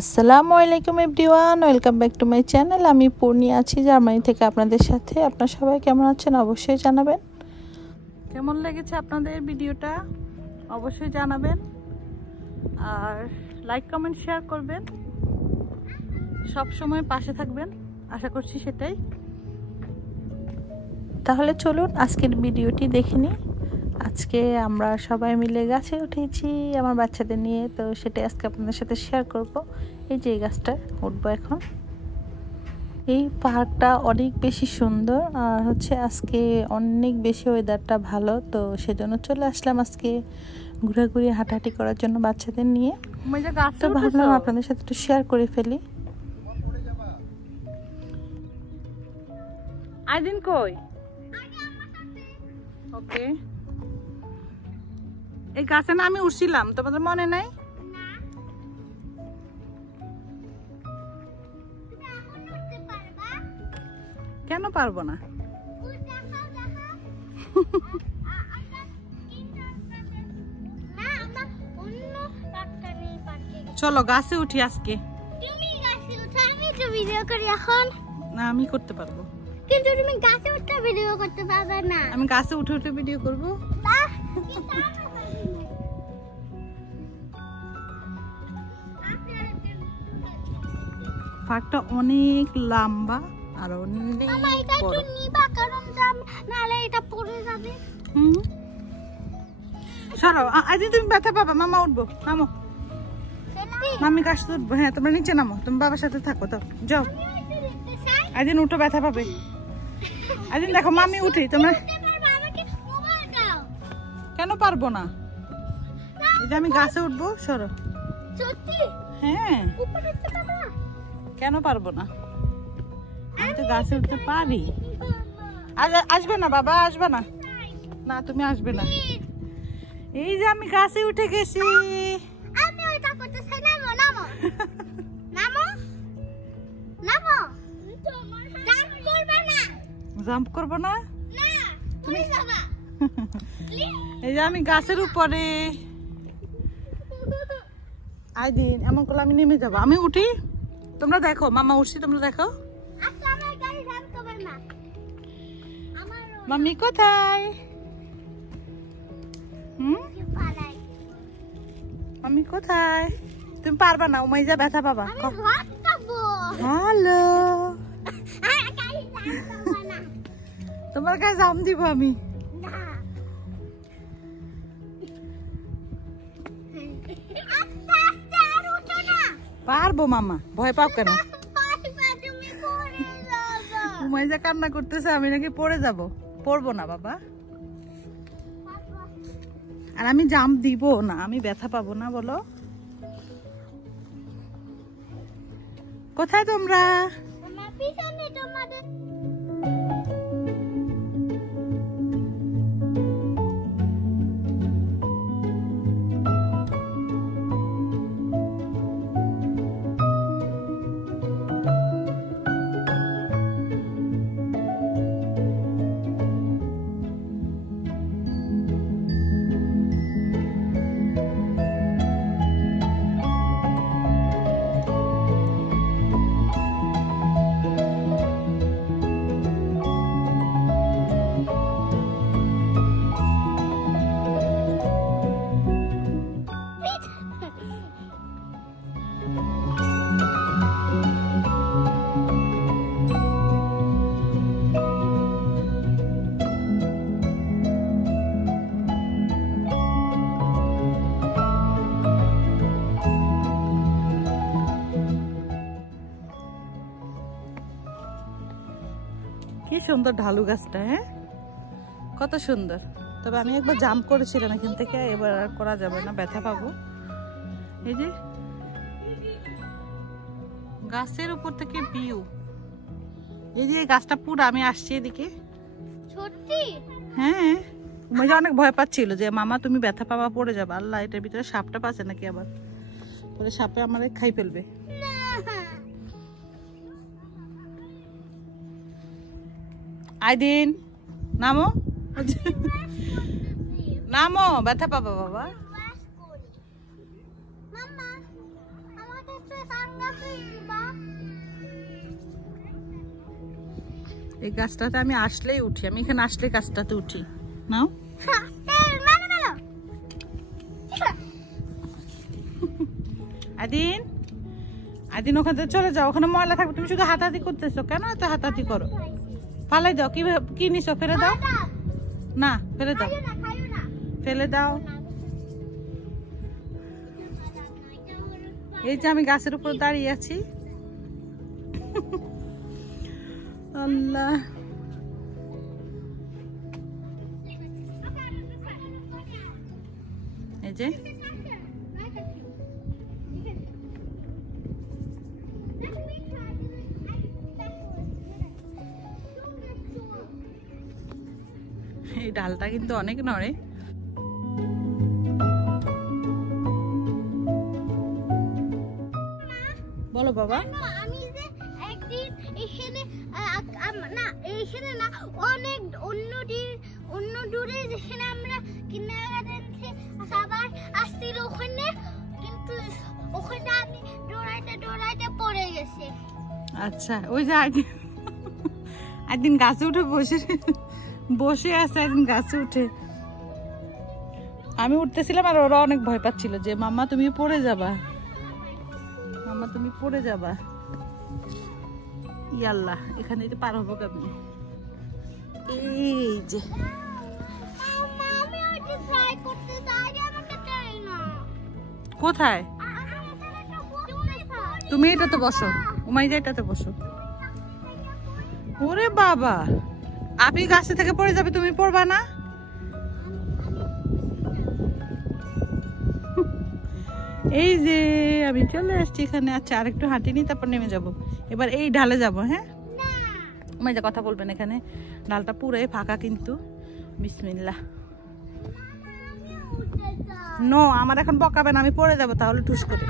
আসসালামু আলাইকুম everyone, welcome back to my channel. আমি পূর্ণি আছি জার্মানি থেকে আপনাদের সাথে। আপনারা সবাই কেমন আছেন অবশ্যই জানাবেন। কেমন লেগেছে আপনাদের ভিডিওটা অবশ্যই জানাবেন, আর লাইক কমেন্ট শেয়ার করবেন, সব সময় পাশে থাকবেন, আশা করছি সেটাই। তাহলে চলুন আজকের ভিডিওটি দেখে নিই। আজকে আমরা সবাই মিলে গাছে উঠেছি আমার বাচ্চাদের নিয়ে, তো সেটাই আজকে আপনাদের সাথে শেয়ার করব। এই যে এই গাছটা উঠবো এখন। এই পার্কটা অনেক বেশি সুন্দর, আর আজকে অনেক বেশি ওয়েদারটা ভালো, তো সেজন্য চলে আসলাম আজকে ঘোরাঘুরি হাঁটাহাঁটি করার জন্য বাচ্চাদের নিয়ে। তো ভাবলাম আপনাদের সাথে একটু শেয়ার করে ফেলি। আইদিন কই? ওকে, এই গাছে না আমি উঠছিলাম, তোমাদের মনে নাই? কেন পারবো না? চলো গাছে উঠি আজকে। তুমি গাছে উঠো, আমি তো ভিডিও করি এখন। না, আমি করতে পারবো, কিন্তু তুমি গাছে উঠে ভিডিও করতে পারবে না। আমি গাছে উঠে উঠে ভিডিও করবো। পার্কটা অনেক লম্বা আর অনেক বড়। নালে এটা পড়ে যাবে। সরো, আজ তুমি ব্যথা পাবা। মামা উঠবো, নামো। মামি গাছে উঠবো। হ্যাঁ, তোমরা নিচে নামো, তুমি বাবার সাথে থাকো। তো যাও, আইদিন উঠো, ব্যথা পাবে। আইদিন দেখো মামি উঠি, তোমরা কেন পারবো না? এই যে আমি গাছে উঠবো, সরো। হ্যাঁ, কেন পারবো না? আমি তো গাছে উঠতে পারি। আসবে না বাবা, আসবে না। না, তুমি আসবে না। এই যে আমি গাছে উঠে গেছি। আমি ওইটা করতে চাই। নামো নামো নামো নামো। জাম্প করবে না। জাম্প করবো না? না, তুমি যাবা। এই যে আমি গাছের উপরে। আইদিন এমন করলে আমি নেমে যাবো। আমি উঠি, তোমরা দেখো। মামা উঠছি, তোমরা দেখো। আচ্ছা, আমার গাড়ি জাম্প করবে না। মাম্মি কোথায়? পালাই। মাম্মি কোথায়? তুমি পারবা না, উমাইজা ব্যথা পাবা। আমি ভাত খাবো। হ্যালো, আর গাড়ি জাম্প করবে না। তোমার কাছে জাম দিব আমি। না। আস্তে আস্তে আর উঠো না। পারবো মামা, ভয় পাও কেন? পারবা, তুমি পড়ে যাবে। উমাইজা কান্না করতেছে আমি নাকি পড়ে যাব। পড়বো না বাবা, আর আমি জাম্প দিব না, আমি ব্যথা পাবো না। বলো কোথায় তোমরা? আমার পিছনে তোমাদের। কি সুন্দর ঢালু গাছটা। হ্যাঁ, কত সুন্দর। তবে আমি একবার জাম্প করেছিলাম এখান থেকে, এবার আর করা যাবে না, ব্যথা পাবো। এই যে গাছের উপর থেকে ভিউ। এই যে গাছটা পুরো, আমি আসছি এদিকে। সত্যি? হ্যাঁ, উমাইজা অনেক ভয় পাচ্ছিল যে মামা তুমি ব্যথা পাবা, পড়ে যাবে। আল্লাহ, এটার ভিতরে সাপটা পাচ্ছে নাকি আবার, পরে সাপে আমারে খাই ফেলবে। আইদিন নামো, নামো, ব্যথা পাবা বাবা। মাম্মা, আমাকে একটু এই গাছটাতে আমি আসলেই উঠি, আমি এখানে আসলে গাছটাতে উঠি। নাও আদিন, আদিন ওখান থেকে চলে যাও, ওখানে ময়লা থাকবে। তুমি শুধু হাতাহাতি করতেছো, কেন এত হাতাহাতি করো? ফালাই দাও। কি নিছো? ফেলে দাও না, ফেলে দাও, ফেলে দাও। এই যে আমি গাছের উপর দাঁড়িয়ে আছি। আল্লাহ, এই যে এই ডালটা কিন্তু অনেক নড়ে। বলো বাবা। আমি যে একদিন এখানে না এখানে না অনেক অন্য দূরে যেখানে আমরা কিনারে সবাই আসছিল ওখানে, কিন্তু ওখানে আমি দৌড়াইতে পড়ে গেছি। আচ্ছা, ওই যে একদিন গাছে উঠে বসে আছে, একদিন গাছে উঠে আমি উঠতেছিলাম আর ওরা অনেক ভয় পাচ্ছিল যে মাম্মা তুমি পড়ে যাবা, মাম্মা তুমি পড়ে যাবা। ইয়াল্লাহ, এখানে যে পার হবো কেমনি? এই যে কোথায় তুমি? এটাতে বসো, উমাইজা এটাতে বসো। ওরে বাবা, আপনি গাছে থেকে পড়ে যাবে, তুমি পড়বা না? এই যে আমি চলে আসছি এখানে। আচ্ছা, আরেকটু হাঁটি নি, তারপর নেমে যাব। এবার এই ঢালে যাব। হ্যাঁ, উমাইজা কথা বলবেন। এখানে ডালটা পুরাই ফাঁকা কিন্তু। বিসমিল্লাহ। নো, আমার এখন বকাবেন, আমি পড়ে যাব তাহলে ঠুস করে।